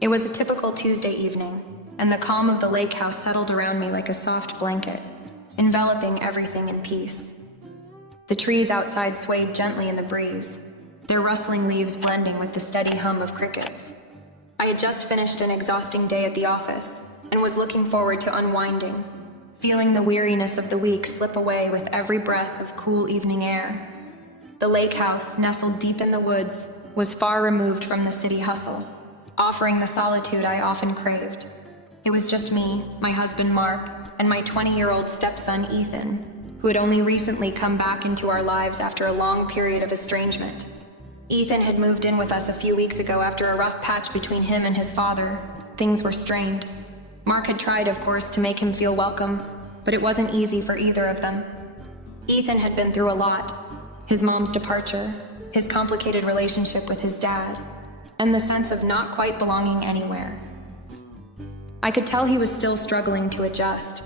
It was a typical Tuesday evening, and the calm of the lake house settled around me like a soft blanket, enveloping everything in peace. The trees outside swayed gently in the breeze, their rustling leaves blending with the steady hum of crickets. I had just finished an exhausting day at the office, and was looking forward to unwinding, feeling the weariness of the week slip away with every breath of cool evening air. The lake house, nestled deep in the woods, was far removed from the city hustle, offering the solitude I often craved. It was just me, my husband Mark, and my 20-year-old stepson Ethan, who had only recently come back into our lives after a long period of estrangement. Ethan had moved in with us a few weeks ago after a rough patch between him and his father. Things were strained. Mark had tried, of course, to make him feel welcome, but it wasn't easy for either of them. Ethan had been through a lot. His mom's departure, his complicated relationship with his dad, and the sense of not quite belonging anywhere. I could tell he was still struggling to adjust.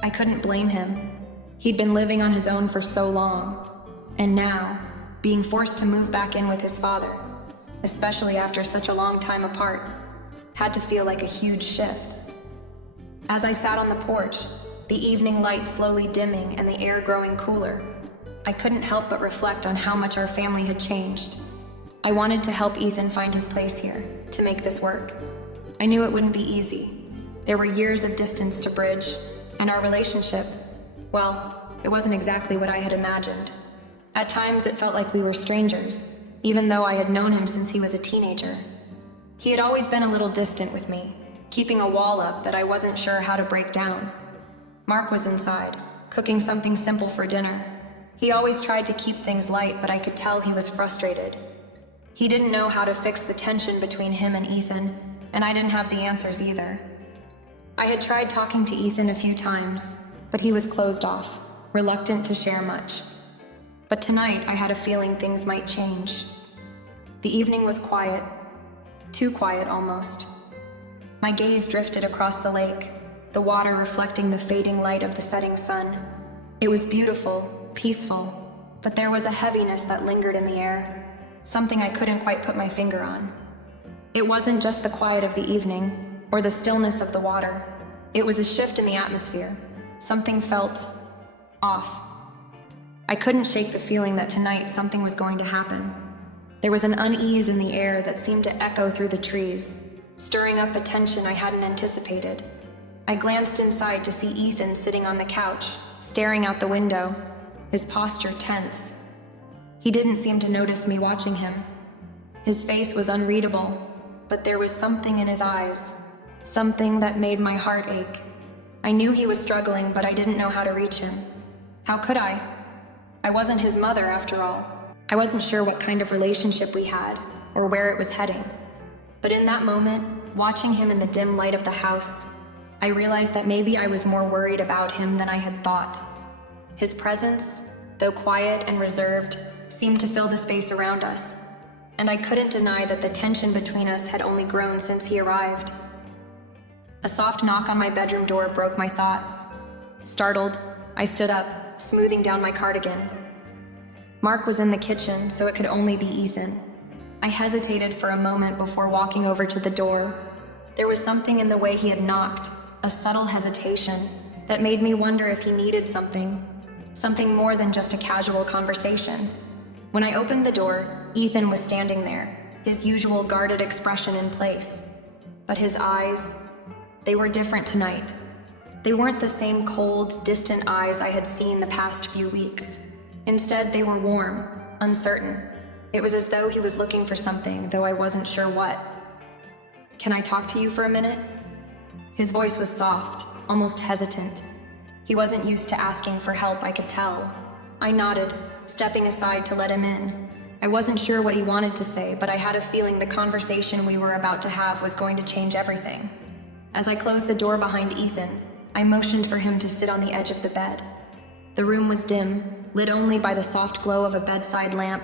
I couldn't blame him. He'd been living on his own for so long, and now, being forced to move back in with his father, especially after such a long time apart, had to feel like a huge shift. As I sat on the porch, the evening light slowly dimming and the air growing cooler, I couldn't help but reflect on how much our family had changed. I wanted to help Ethan find his place here, to make this work. I knew it wouldn't be easy. There were years of distance to bridge, and our relationship, well, it wasn't exactly what I had imagined. At times it felt like we were strangers, even though I had known him since he was a teenager. He had always been a little distant with me, keeping a wall up that I wasn't sure how to break down. Mark was inside, cooking something simple for dinner. He always tried to keep things light, but I could tell he was frustrated. He didn't know how to fix the tension between him and Ethan, and I didn't have the answers either. I had tried talking to Ethan a few times, but he was closed off, reluctant to share much. But tonight I had a feeling things might change. The evening was quiet, too quiet almost. My gaze drifted across the lake, the water reflecting the fading light of the setting sun. It was beautiful, peaceful, but there was a heaviness that lingered in the air, something I couldn't quite put my finger on. It wasn't just the quiet of the evening, or the stillness of the water. It was a shift in the atmosphere. Something felt off. I couldn't shake the feeling that tonight something was going to happen. There was an unease in the air that seemed to echo through the trees, stirring up a tension I hadn't anticipated. I glanced inside to see Ethan sitting on the couch, staring out the window, his posture tense. He didn't seem to notice me watching him. His face was unreadable, but there was something in his eyes, something that made my heart ache. I knew he was struggling, but I didn't know how to reach him. How could I? I wasn't his mother, after all. I wasn't sure what kind of relationship we had, or where it was heading. But in that moment, watching him in the dim light of the house, I realized that maybe I was more worried about him than I had thought. His presence, though quiet and reserved, seemed to fill the space around us, and I couldn't deny that the tension between us had only grown since he arrived. A soft knock on my bedroom door broke my thoughts. Startled, I stood up, smoothing down my cardigan. Mark was in the kitchen, so it could only be Ethan. I hesitated for a moment before walking over to the door. There was something in the way he had knocked, a subtle hesitation, that made me wonder if he needed something more than just a casual conversation. When I opened the door, Ethan was standing there, his usual guarded expression in place. But his eyes, they were different tonight. They weren't the same cold, distant eyes I had seen the past few weeks. Instead, they were warm, uncertain. It was as though he was looking for something, though I wasn't sure what. "Can I talk to you for a minute?" His voice was soft, almost hesitant. He wasn't used to asking for help, I could tell. I nodded, stepping aside to let him in. I wasn't sure what he wanted to say, but I had a feeling the conversation we were about to have was going to change everything. As I closed the door behind Ethan, I motioned for him to sit on the edge of the bed. The room was dim, lit only by the soft glow of a bedside lamp,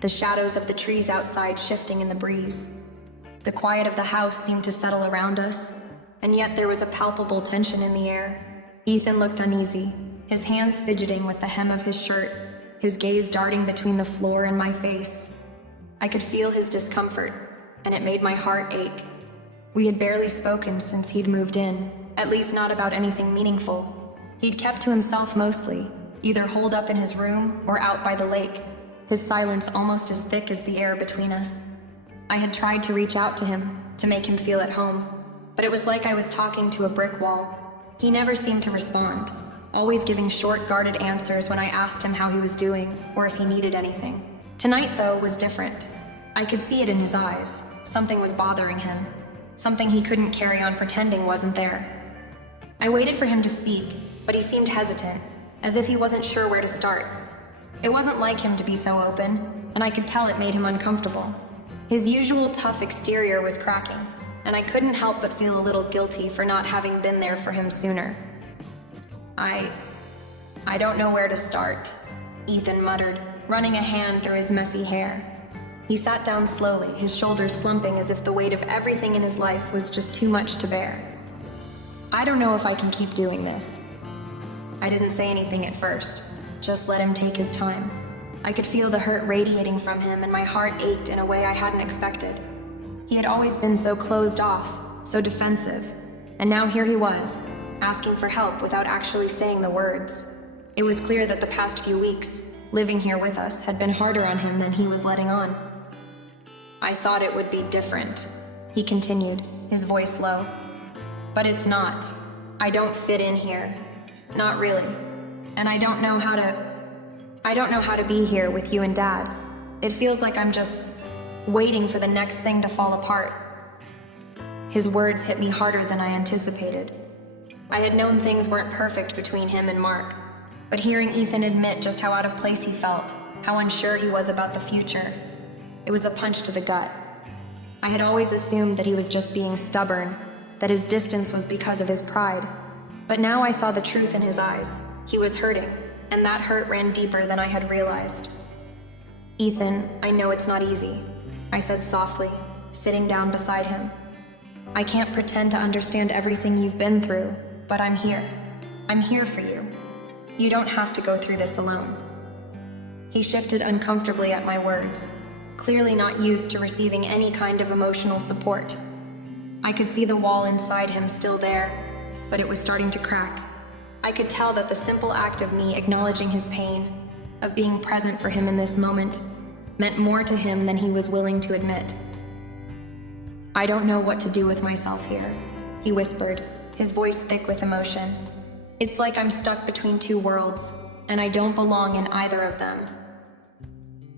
the shadows of the trees outside shifting in the breeze. The quiet of the house seemed to settle around us, and yet there was a palpable tension in the air. Ethan looked uneasy, his hands fidgeting with the hem of his shirt, his gaze darting between the floor and my face. I could feel his discomfort, and it made my heart ache. We had barely spoken since he'd moved in, at least not about anything meaningful. He'd kept to himself mostly, either holed up in his room or out by the lake, his silence almost as thick as the air between us. I had tried to reach out to him, to make him feel at home, but it was like I was talking to a brick wall. He never seemed to respond, always giving short, guarded answers when I asked him how he was doing or if he needed anything. Tonight, though, was different. I could see it in his eyes. Something was bothering him. Something he couldn't carry on pretending wasn't there. I waited for him to speak, but he seemed hesitant, as if he wasn't sure where to start. It wasn't like him to be so open, and I could tell it made him uncomfortable. His usual tough exterior was cracking, and I couldn't help but feel a little guilty for not having been there for him sooner. I don't know where to start, Ethan muttered, running a hand through his messy hair. He sat down slowly, his shoulders slumping as if the weight of everything in his life was just too much to bear. I don't know if I can keep doing this. I didn't say anything at first, just let him take his time. I could feel the hurt radiating from him and my heart ached in a way I hadn't expected. He had always been so closed off, so defensive, and now here he was, asking for help without actually saying the words. It was clear that the past few weeks, living here with us, had been harder on him than he was letting on. I thought it would be different, he continued, his voice low. But it's not. I don't fit in here. Not really. And I don't know how to be here with you and Dad. It feels like I'm just waiting for the next thing to fall apart. His words hit me harder than I anticipated. I had known things weren't perfect between him and Mark, but hearing Ethan admit just how out of place he felt, how unsure he was about the future, it was a punch to the gut. I had always assumed that he was just being stubborn, that his distance was because of his pride. But now I saw the truth in his eyes. He was hurting, and that hurt ran deeper than I had realized. Ethan, I know it's not easy, I said softly, sitting down beside him. I can't pretend to understand everything you've been through, but I'm here. I'm here for you. You don't have to go through this alone. He shifted uncomfortably at my words, clearly not used to receiving any kind of emotional support. I could see the wall inside him still there, but it was starting to crack. I could tell that the simple act of me acknowledging his pain, of being present for him in this moment, meant more to him than he was willing to admit. I don't know what to do with myself here, he whispered, his voice thick with emotion. It's like I'm stuck between two worlds, and I don't belong in either of them.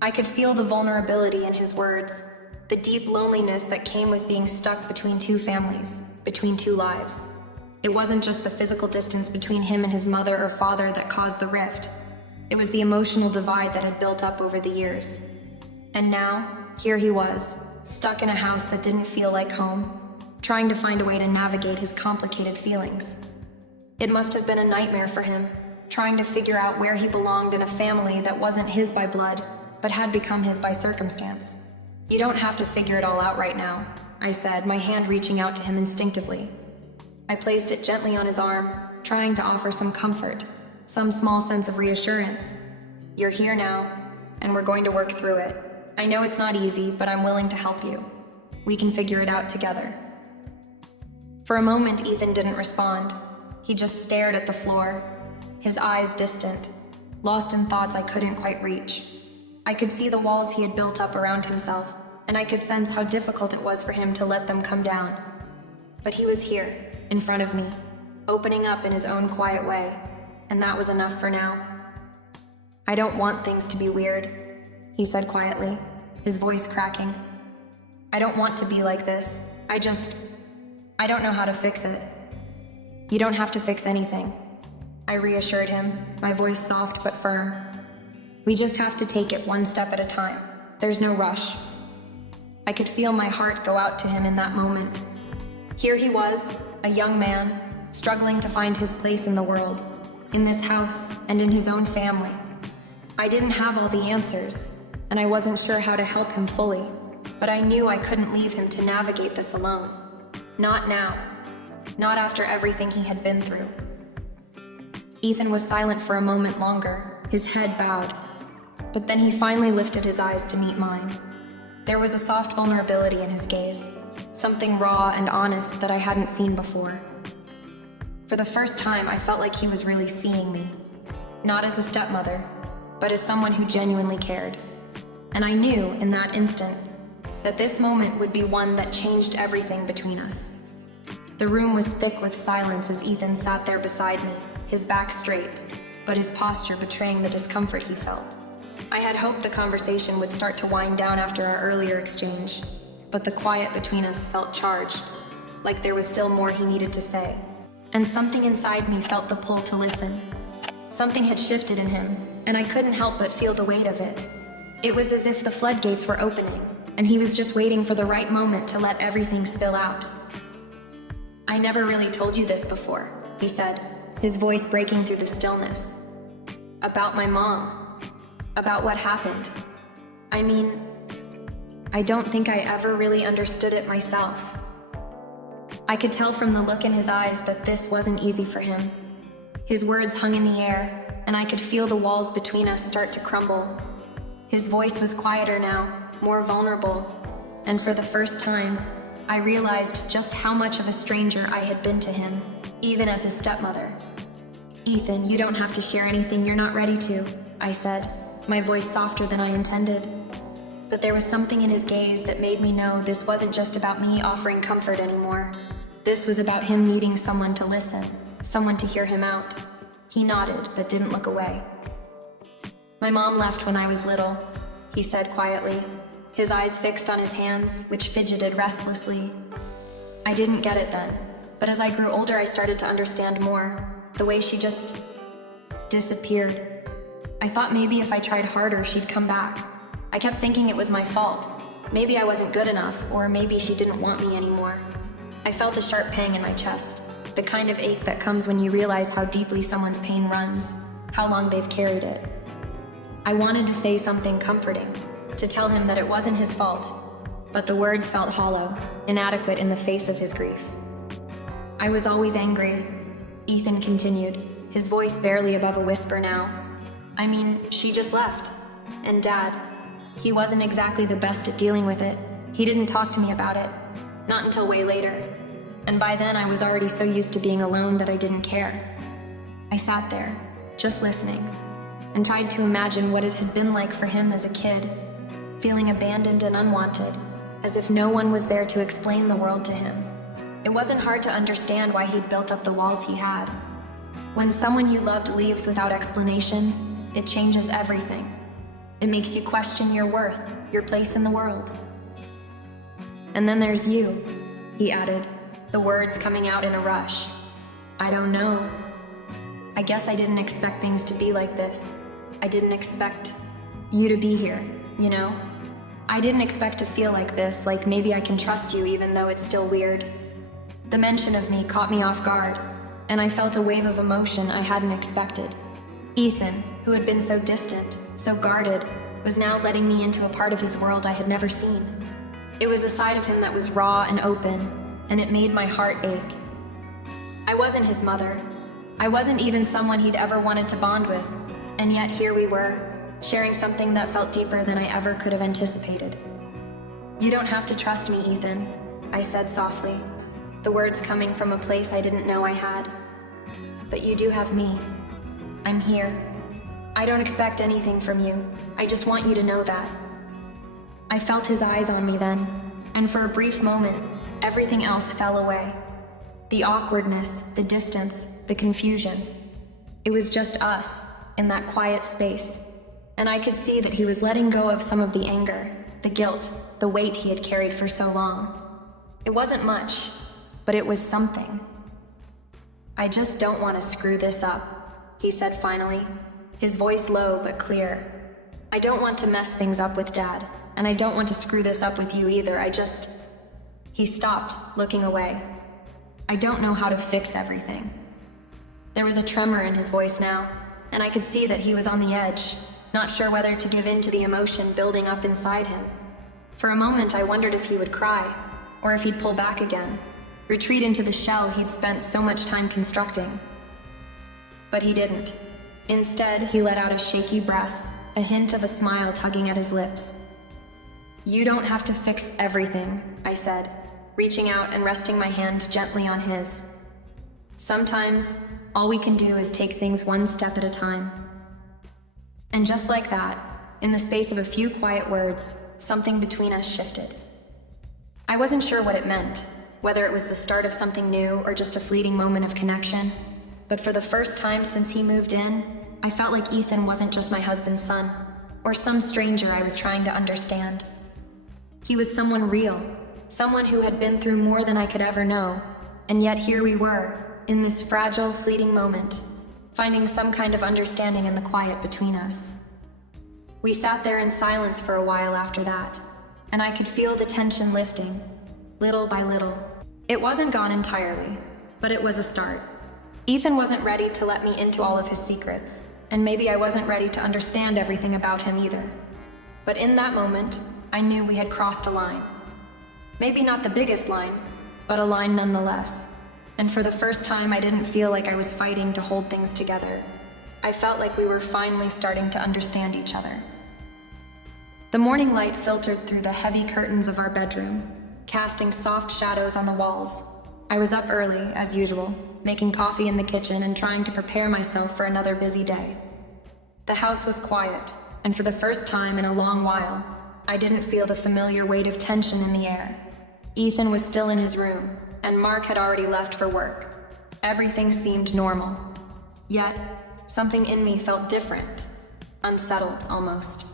I could feel the vulnerability in his words, the deep loneliness that came with being stuck between two families, between two lives. It wasn't just the physical distance between him and his mother or father that caused the rift. It was the emotional divide that had built up over the years. And now, here he was, stuck in a house that didn't feel like home, trying to find a way to navigate his complicated feelings. It must have been a nightmare for him, trying to figure out where he belonged in a family that wasn't his by blood, but had become his by circumstance. You don't have to figure it all out right now, I said, my hand reaching out to him instinctively. I placed it gently on his arm, trying to offer some comfort, some small sense of reassurance. You're here now, and we're going to work through it. I know it's not easy, but I'm willing to help you. We can figure it out together. For a moment, Ethan didn't respond. He just stared at the floor, his eyes distant, lost in thoughts I couldn't quite reach. I could see the walls he had built up around himself, and I could sense how difficult it was for him to let them come down. But he was here, in front of me, opening up in his own quiet way, and that was enough for now. I don't want things to be weird, he said quietly, his voice cracking. I don't want to be like this. I don't know how to fix it. You don't have to fix anything, I reassured him, my voice soft but firm. We just have to take it one step at a time. There's no rush. I could feel my heart go out to him in that moment. Here he was, a young man, struggling to find his place in the world, in this house and in his own family. I didn't have all the answers, and I wasn't sure how to help him fully, but I knew I couldn't leave him to navigate this alone. Not now. Not after everything he had been through. Ethan was silent for a moment longer, his head bowed, but then he finally lifted his eyes to meet mine. There was a soft vulnerability in his gaze, something raw and honest that I hadn't seen before. For the first time, I felt like he was really seeing me, not as a stepmother, but as someone who genuinely cared. And I knew in that instant that this moment would be one that changed everything between us. The room was thick with silence as Ethan sat there beside me, his back straight, but his posture betraying the discomfort he felt. I had hoped the conversation would start to wind down after our earlier exchange, but the quiet between us felt charged, like there was still more he needed to say. And something inside me felt the pull to listen. Something had shifted in him, and I couldn't help but feel the weight of it. It was as if the floodgates were opening, and he was just waiting for the right moment to let everything spill out. "I never really told you this before," he said, his voice breaking through the stillness. "About my mom. About what happened. I mean, I don't think I ever really understood it myself." I could tell from the look in his eyes that this wasn't easy for him. His words hung in the air, and I could feel the walls between us start to crumble. His voice was quieter now, more vulnerable, and for the first time, I realized just how much of a stranger I had been to him, even as his stepmother. "Ethan, you don't have to share anything you're not ready to," I said, my voice softer than I intended. But there was something in his gaze that made me know this wasn't just about me offering comfort anymore. This was about him needing someone to listen, someone to hear him out. He nodded, but didn't look away. "My mom left when I was little," he said quietly, his eyes fixed on his hands, which fidgeted restlessly. I didn't get it then, but as I grew older I started to understand more, the way she just disappeared. I thought maybe if I tried harder she'd come back. I kept thinking it was my fault. Maybe I wasn't good enough, or maybe she didn't want me anymore. I felt a sharp pang in my chest, the kind of ache that comes when you realize how deeply someone's pain runs, how long they've carried it. I wanted to say something comforting, to tell him that it wasn't his fault, but the words felt hollow, inadequate in the face of his grief. "I was always angry," Ethan continued, his voice barely above a whisper now. "I mean, she just left. And Dad, he wasn't exactly the best at dealing with it. He didn't talk to me about it, not until way later. And by then I was already so used to being alone that I didn't care." I sat there, just listening, and tried to imagine what it had been like for him as a kid, feeling abandoned and unwanted, as if no one was there to explain the world to him. It wasn't hard to understand why he'd built up the walls he had. When someone you loved leaves without explanation, it changes everything. It makes you question your worth, your place in the world. "And then there's you," he added, the words coming out in a rush. "I don't know. I guess I didn't expect things to be like this. I didn't expect you to be here, you know? I didn't expect to feel like this, like maybe I can trust you even though it's still weird." The mention of me caught me off guard, and I felt a wave of emotion I hadn't expected. Ethan, who had been so distant, so guarded, was now letting me into a part of his world I had never seen. It was a side of him that was raw and open, and it made my heart ache. I wasn't his mother. I wasn't even someone he'd ever wanted to bond with, and yet here we were, sharing something that felt deeper than I ever could have anticipated. "You don't have to trust me, Ethan," I said softly, the words coming from a place I didn't know I had. "But you do have me. I'm here. I don't expect anything from you. I just want you to know that." I felt his eyes on me then, and for a brief moment, everything else fell away. The awkwardness, the distance, the confusion. It was just us, in that quiet space, and I could see that he was letting go of some of the anger, the guilt, the weight he had carried for so long. It wasn't much, but it was something. "I just don't want to screw this up," he said finally, his voice low but clear. "I don't want to mess things up with Dad, and I don't want to screw this up with you either. He stopped, looking away. "I don't know how to fix everything." There was a tremor in his voice now, and I could see that he was on the edge, not sure whether to give in to the emotion building up inside him. For a moment I wondered if he would cry, or if he'd pull back again, retreat into the shell he'd spent so much time constructing. But he didn't. Instead, he let out a shaky breath, a hint of a smile tugging at his lips. "You don't have to fix everything," I said, reaching out and resting my hand gently on his. Sometimes, all we can do is take things one step at a time. And just like that, in the space of a few quiet words, something between us shifted. I wasn't sure what it meant, whether it was the start of something new or just a fleeting moment of connection, but for the first time since he moved in, I felt like Ethan wasn't just my husband's son, or some stranger I was trying to understand. He was someone real, someone who had been through more than I could ever know, and yet here we were, in this fragile, fleeting moment, finding some kind of understanding in the quiet between us. We sat there in silence for a while after that, and I could feel the tension lifting, little by little. It wasn't gone entirely, but it was a start. Ethan wasn't ready to let me into all of his secrets, and maybe I wasn't ready to understand everything about him either. But in that moment, I knew we had crossed a line. Maybe not the biggest line, but a line nonetheless. And for the first time, I didn't feel like I was fighting to hold things together. I felt like we were finally starting to understand each other. The morning light filtered through the heavy curtains of our bedroom, casting soft shadows on the walls. I was up early, as usual, making coffee in the kitchen and trying to prepare myself for another busy day. The house was quiet, and for the first time in a long while, I didn't feel the familiar weight of tension in the air. Ethan was still in his room, and Mark had already left for work. Everything seemed normal. Yet, something in me felt different, unsettled almost.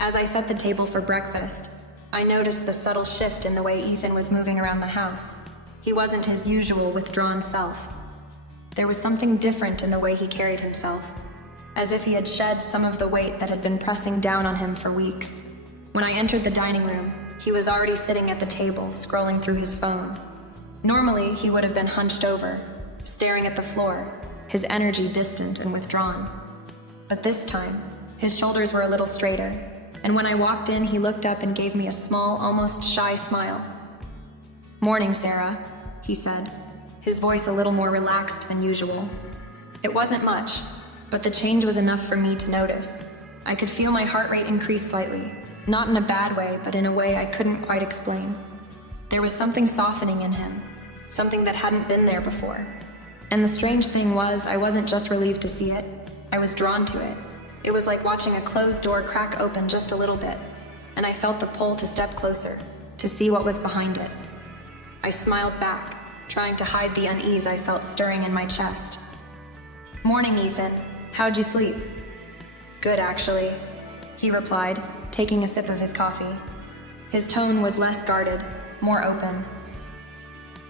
As I set the table for breakfast, I noticed the subtle shift in the way Ethan was moving around the house. He wasn't his usual withdrawn self. There was something different in the way he carried himself, as if he had shed some of the weight that had been pressing down on him for weeks. When I entered the dining room, he was already sitting at the table, scrolling through his phone. Normally, he would have been hunched over, staring at the floor, his energy distant and withdrawn. But this time, his shoulders were a little straighter, and when I walked in, he looked up and gave me a small, almost shy smile. "Morning, Sarah," he said, his voice a little more relaxed than usual. It wasn't much, but the change was enough for me to notice. I could feel my heart rate increase slightly, not in a bad way, but in a way I couldn't quite explain. There was something softening in him, something that hadn't been there before. And the strange thing was, I wasn't just relieved to see it, I was drawn to it. It was like watching a closed door crack open just a little bit, and I felt the pull to step closer, to see what was behind it. I smiled back, trying to hide the unease I felt stirring in my chest. "Morning, Ethan. How'd you sleep?" "Good, actually," he replied, taking a sip of his coffee. His tone was less guarded, more open.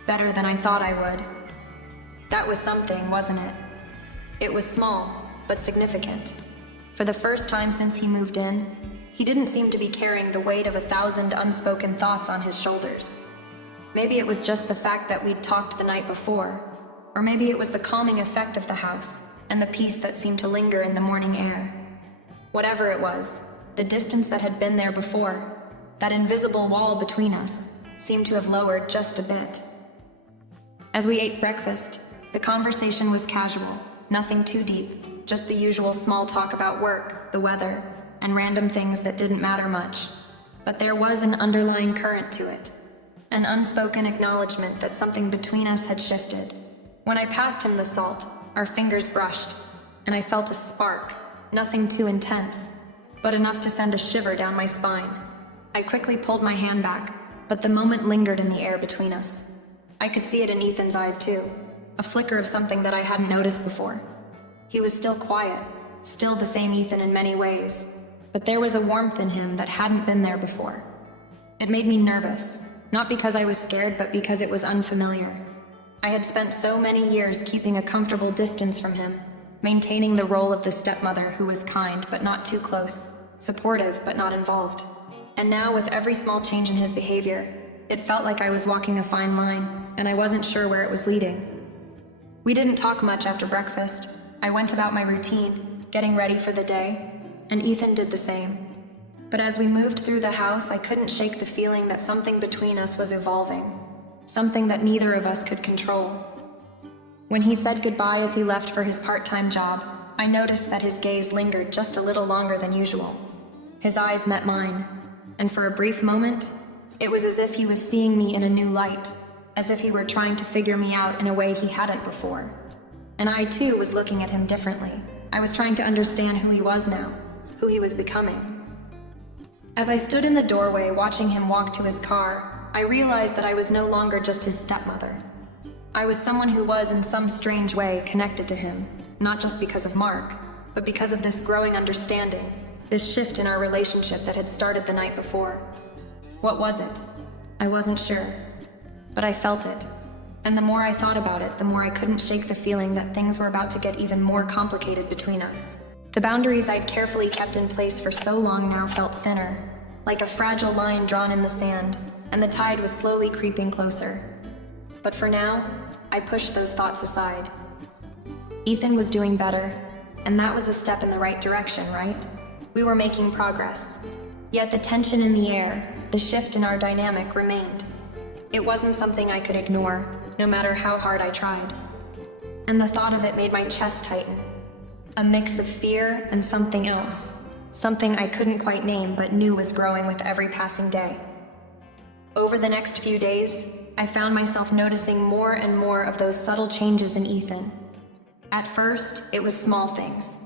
"Better than I thought I would." That was something, wasn't it? It was small, but significant. For the first time since he moved in, he didn't seem to be carrying the weight of 1,000 unspoken thoughts on his shoulders. Maybe it was just the fact that we'd talked the night before, or maybe it was the calming effect of the house and the peace that seemed to linger in the morning air. Whatever it was, the distance that had been there before, that invisible wall between us, seemed to have lowered just a bit. As we ate breakfast, the conversation was casual, nothing too deep, just the usual small talk about work, the weather, and random things that didn't matter much. But there was an underlying current to it, an unspoken acknowledgement that something between us had shifted. When I passed him the salt, our fingers brushed, and I felt a spark, nothing too intense, but enough to send a shiver down my spine. I quickly pulled my hand back, but the moment lingered in the air between us. I could see it in Ethan's eyes too, a flicker of something that I hadn't noticed before. He was still quiet, still the same Ethan in many ways, but there was a warmth in him that hadn't been there before. It made me nervous, not because I was scared, but because it was unfamiliar. I had spent so many years keeping a comfortable distance from him, maintaining the role of the stepmother who was kind but not too close, supportive but not involved. And now, with every small change in his behavior, it felt like I was walking a fine line, and I wasn't sure where it was leading. We didn't talk much after breakfast. I went about my routine, getting ready for the day, and Ethan did the same. But as we moved through the house, I couldn't shake the feeling that something between us was evolving, something that neither of us could control. When he said goodbye as he left for his part-time job, I noticed that his gaze lingered just a little longer than usual. His eyes met mine, and for a brief moment, It was as if he was seeing me in a new light, as if he were trying to figure me out in a way he hadn't before. And I too was looking at him differently. I was trying to understand who he was now, who he was becoming. As I stood in the doorway watching him walk to his car, I realized that I was no longer just his stepmother. I was someone who was in some strange way connected to him, not just because of Mark, but because of this growing understanding, this shift in our relationship that had started the night before. What was it? I wasn't sure, but I felt it. And the more I thought about it, the more I couldn't shake the feeling that things were about to get even more complicated between us. The boundaries I'd carefully kept in place for so long now felt thinner, like a fragile line drawn in the sand, and the tide was slowly creeping closer. But for now, I pushed those thoughts aside. Ethan was doing better, and that was a step in the right direction, right? We were making progress. Yet the tension in the air, the shift in our dynamic remained. It wasn't something I could ignore, no matter how hard I tried. And the thought of it made my chest tighten. A mix of fear and something else. Something I couldn't quite name but knew was growing with every passing day. Over the next few days, I found myself noticing more and more of those subtle changes in Ethan. At first, it was small things.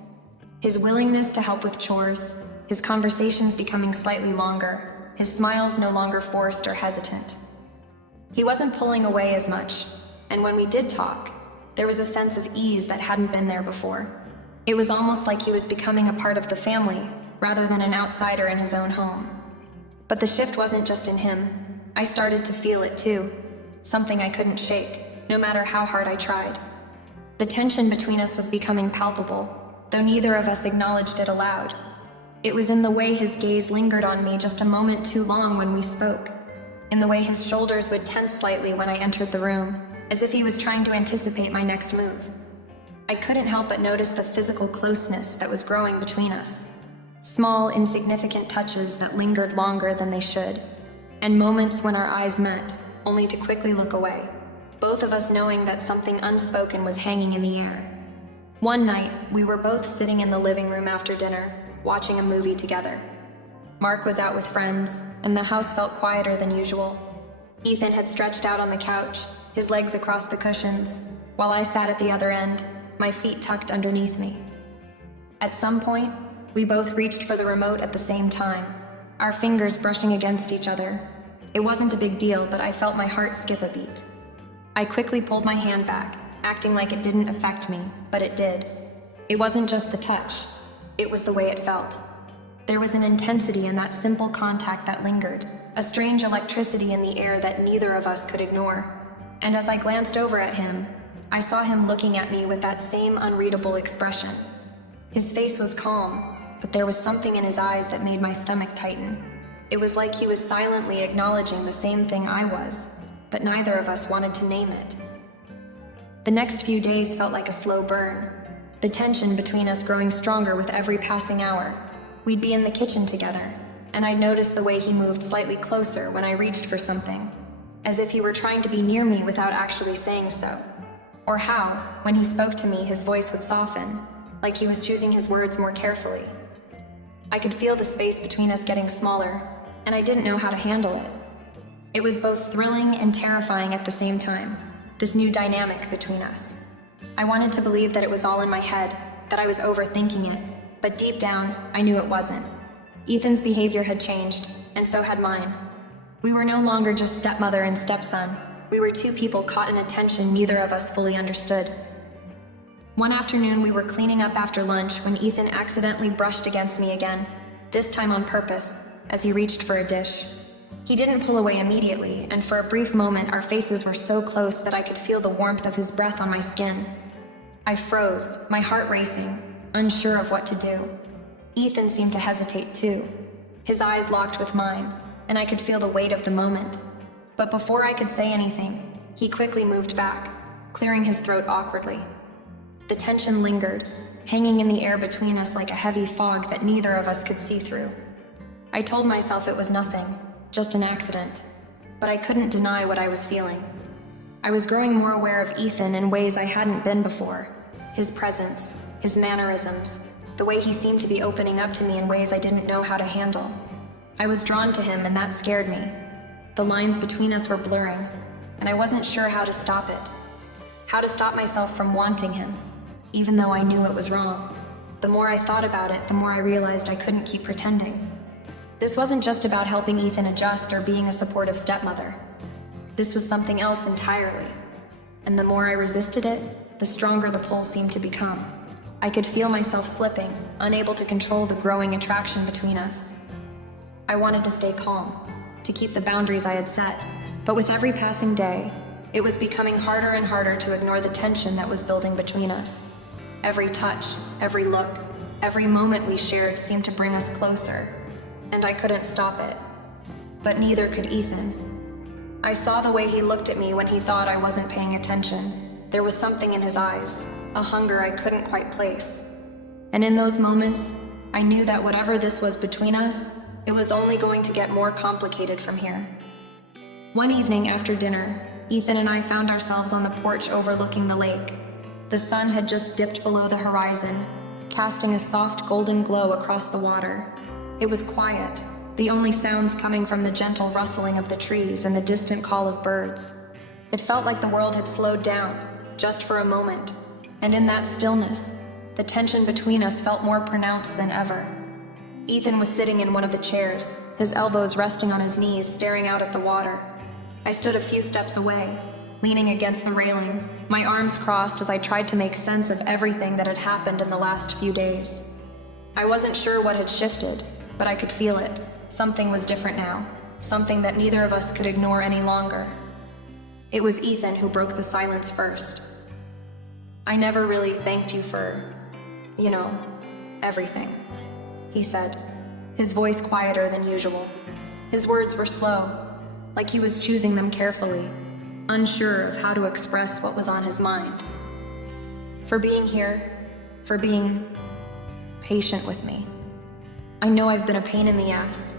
His willingness to help with chores, his conversations becoming slightly longer, his smiles no longer forced or hesitant. He wasn't pulling away as much, and when we did talk, there was a sense of ease that hadn't been there before. It was almost like he was becoming a part of the family, rather than an outsider in his own home. But the shift wasn't just in him. I started to feel it too, something I couldn't shake, no matter how hard I tried. The tension between us was becoming palpable, though neither of us acknowledged it aloud. It was in the way his gaze lingered on me just a moment too long when we spoke, in the way his shoulders would tense slightly when I entered the room, as if he was trying to anticipate my next move. I couldn't help but notice the physical closeness that was growing between us. Small, insignificant touches that lingered longer than they should, and moments when our eyes met, only to quickly look away, both of us knowing that something unspoken was hanging in the air. One night, we were both sitting in the living room after dinner, watching a movie together. Mark was out with friends, and the house felt quieter than usual. Ethan had stretched out on the couch, his legs across the cushions, while I sat at the other end, my feet tucked underneath me. At some point, we both reached for the remote at the same time, our fingers brushing against each other. It wasn't a big deal, but I felt my heart skip a beat. I quickly pulled my hand back, acting like it didn't affect me, but it did. It wasn't just the touch, it was the way it felt. There was an intensity in that simple contact that lingered, a strange electricity in the air that neither of us could ignore. And as I glanced over at him, I saw him looking at me with that same unreadable expression. His face was calm, but there was something in his eyes that made my stomach tighten. It was like he was silently acknowledging the same thing I was, but neither of us wanted to name it. The next few days felt like a slow burn, the tension between us growing stronger with every passing hour. We'd be in the kitchen together, and I'd notice the way he moved slightly closer when I reached for something, as if he were trying to be near me without actually saying so. Or how, when he spoke to me, his voice would soften, like he was choosing his words more carefully. I could feel the space between us getting smaller, and I didn't know how to handle it. It was both thrilling and terrifying at the same time, this new dynamic between us. I wanted to believe that it was all in my head, that I was overthinking it, but deep down, I knew it wasn't. Ethan's behavior had changed, and so had mine. We were no longer just stepmother and stepson. We were two people caught in a tension neither of us fully understood. One afternoon, we were cleaning up after lunch when Ethan accidentally brushed against me again, this time on purpose, as he reached for a dish. He didn't pull away immediately, and for a brief moment, our faces were so close that I could feel the warmth of his breath on my skin. I froze, my heart racing, unsure of what to do. Ethan seemed to hesitate too. His eyes locked with mine, and I could feel the weight of the moment. But before I could say anything, he quickly moved back, clearing his throat awkwardly. The tension lingered, hanging in the air between us like a heavy fog that neither of us could see through. I told myself it was nothing, just an accident, but I couldn't deny what I was feeling. I was growing more aware of Ethan in ways I hadn't been before. His presence, his mannerisms, the way he seemed to be opening up to me in ways I didn't know how to handle. I was drawn to him, and that scared me. The lines between us were blurring, and I wasn't sure how to stop it. How to stop myself from wanting him, even though I knew it was wrong. The more I thought about it, the more I realized I couldn't keep pretending. This wasn't just about helping Ethan adjust or being a supportive stepmother. This was something else entirely. And the more I resisted it, the stronger the pull seemed to become. I could feel myself slipping, unable to control the growing attraction between us. I wanted to stay calm, to keep the boundaries I had set, but with every passing day, it was becoming harder and harder to ignore the tension that was building between us. Every touch, every look, every moment we shared seemed to bring us closer, and I couldn't stop it. But neither could Ethan. I saw the way he looked at me when he thought I wasn't paying attention. There was something in his eyes, a hunger I couldn't quite place. And in those moments, I knew that whatever this was between us, it was only going to get more complicated from here. One evening after dinner, Ethan and I found ourselves on the porch overlooking the lake. The sun had just dipped below the horizon, casting a soft golden glow across the water. It was quiet, the only sounds coming from the gentle rustling of the trees and the distant call of birds. It felt like the world had slowed down, just for a moment, and in that stillness, the tension between us felt more pronounced than ever. Ethan was sitting in one of the chairs, his elbows resting on his knees, staring out at the water. I stood a few steps away, leaning against the railing, my arms crossed as I tried to make sense of everything that had happened in the last few days. I wasn't sure what had shifted, but I could feel it. Something was different now, something that neither of us could ignore any longer. It was Ethan who broke the silence first. "I never really thanked you for, everything," he said, his voice quieter than usual. His words were slow, like he was choosing them carefully, unsure of how to express what was on his mind. "For being here, for being patient with me. I know I've been a pain in the ass."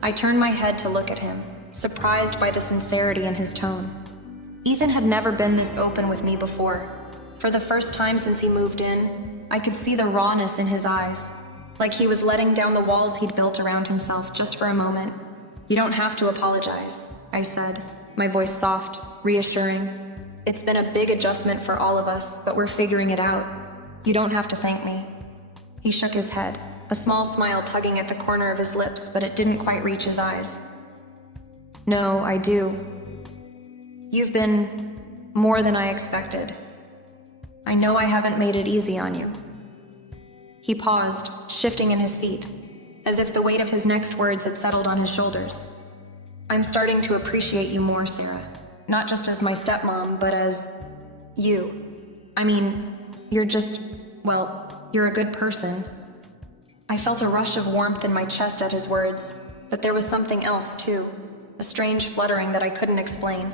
I turned my head to look at him, surprised by the sincerity in his tone. Ethan had never been this open with me before. For the first time since he moved in, I could see the rawness in his eyes, like he was letting down the walls he'd built around himself just for a moment. "You don't have to apologize," I said, my voice soft, reassuring. "It's been a big adjustment for all of us, but we're figuring it out. You don't have to thank me." He shook his head, a small smile tugging at the corner of his lips, but it didn't quite reach his eyes. "No, I do. You've been more than I expected. I know I haven't made it easy on you." He paused, shifting in his seat, as if the weight of his next words had settled on his shoulders. "I'm starting to appreciate you more, Sarah. Not just as my stepmom, but as you. I mean, you're you're a good person." I felt a rush of warmth in my chest at his words, but there was something else too, a strange fluttering that I couldn't explain.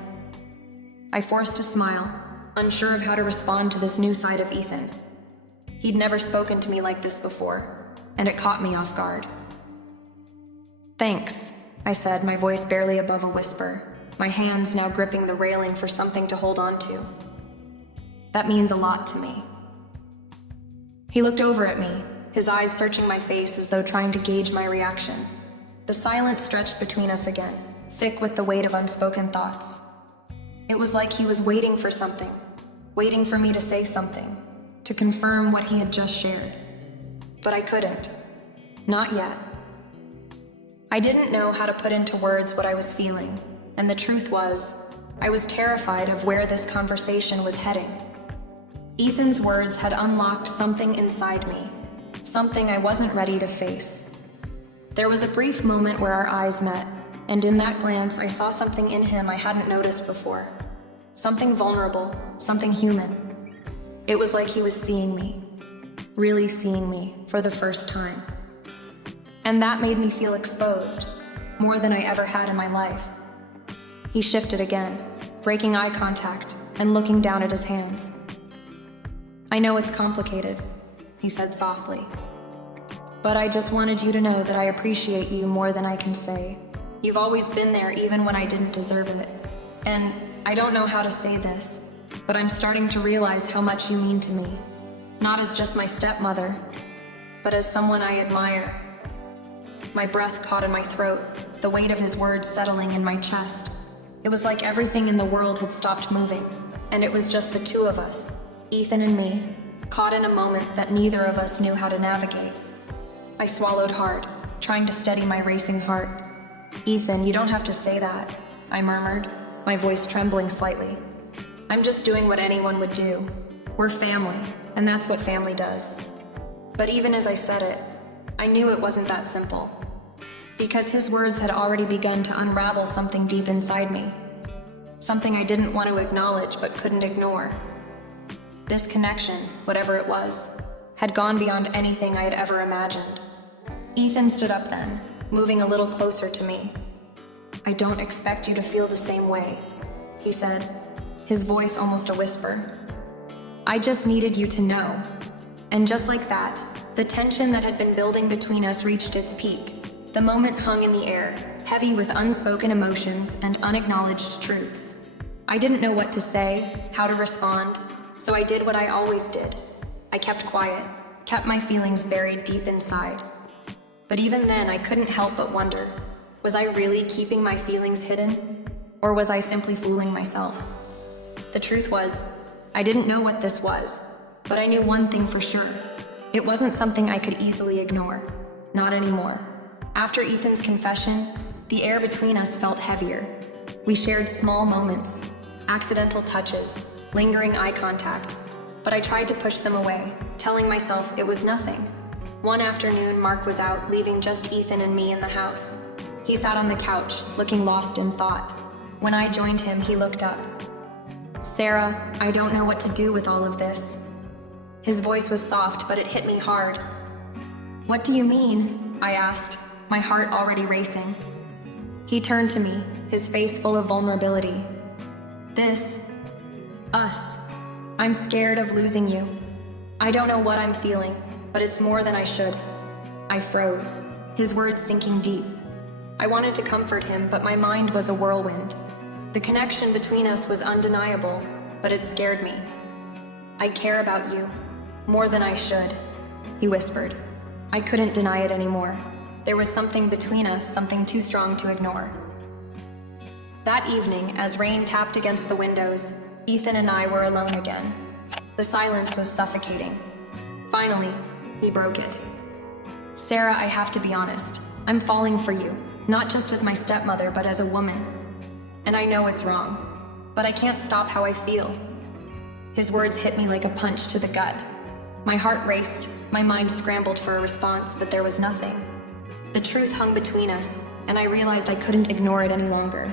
I forced a smile, unsure of how to respond to this new side of Ethan. He'd never spoken to me like this before, and it caught me off guard. "Thanks," I said, my voice barely above a whisper, my hands now gripping the railing for something to hold on to. "That means a lot to me." He looked over at me, his eyes searching my face as though trying to gauge my reaction. The silence stretched between us again, thick with the weight of unspoken thoughts. It was like he was waiting for something, waiting for me to say something, to confirm what he had just shared. But I couldn't. Not yet. I didn't know how to put into words what I was feeling, and the truth was, I was terrified of where this conversation was heading. Ethan's words had unlocked something inside me, something I wasn't ready to face. There was a brief moment where our eyes met, and in that glance I saw something in him I hadn't noticed before. Something vulnerable, something human. It was like he was seeing me, really seeing me for the first time. And that made me feel exposed, more than I ever had in my life. He shifted again, breaking eye contact and looking down at his hands. "I know it's complicated," he said softly. "But I just wanted you to know that I appreciate you more than I can say. You've always been there even when I didn't deserve it. And I don't know how to say this, but I'm starting to realize how much you mean to me. Not as just my stepmother, but as someone I admire." My breath caught in my throat, the weight of his words settling in my chest. It was like everything in the world had stopped moving, and it was just the two of us, Ethan and me, caught in a moment that neither of us knew how to navigate. I swallowed hard, trying to steady my racing heart. "Ethan, you don't have to say that," I murmured, my voice trembling slightly. "I'm just doing what anyone would do. We're family, and that's what family does." But even as I said it, I knew it wasn't that simple. Because his words had already begun to unravel something deep inside me. Something I didn't want to acknowledge but couldn't ignore. This connection, whatever it was, had gone beyond anything I had ever imagined. Ethan stood up then, moving a little closer to me. "I don't expect you to feel the same way," he said, his voice almost a whisper. "I just needed you to know." And just like that, the tension that had been building between us reached its peak. The moment hung in the air, heavy with unspoken emotions and unacknowledged truths. I didn't know what to say, how to respond, so I did what I always did. I kept quiet, kept my feelings buried deep inside. But even then, I couldn't help but wonder, was I really keeping my feelings hidden? Or was I simply fooling myself? The truth was, I didn't know what this was, but I knew one thing for sure. It wasn't something I could easily ignore. Not anymore. After Ethan's confession, the air between us felt heavier. We shared small moments, accidental touches, lingering eye contact, but I tried to push them away, telling myself it was nothing. One afternoon, Mark was out, leaving just Ethan and me in the house. He sat on the couch, looking lost in thought. When I joined him, he looked up. "Sarah, I don't know what to do with all of this." His voice was soft, but it hit me hard. "What do you mean?" I asked, my heart already racing. He turned to me, his face full of vulnerability. Us. I'm scared of losing you. I don't know what I'm feeling, but it's more than I should." I froze, his words sinking deep. I wanted to comfort him, but my mind was a whirlwind. The connection between us was undeniable, but it scared me. "I care about you, more than I should," he whispered. I couldn't deny it anymore. There was something between us, something too strong to ignore. That evening, as rain tapped against the windows, Ethan and I were alone again. The silence was suffocating. Finally, he broke it. "Sarah, I have to be honest. I'm falling for you, not just as my stepmother, but as a woman. And I know it's wrong, but I can't stop how I feel." His words hit me like a punch to the gut. My heart raced, my mind scrambled for a response, but there was nothing. The truth hung between us, and I realized I couldn't ignore it any longer.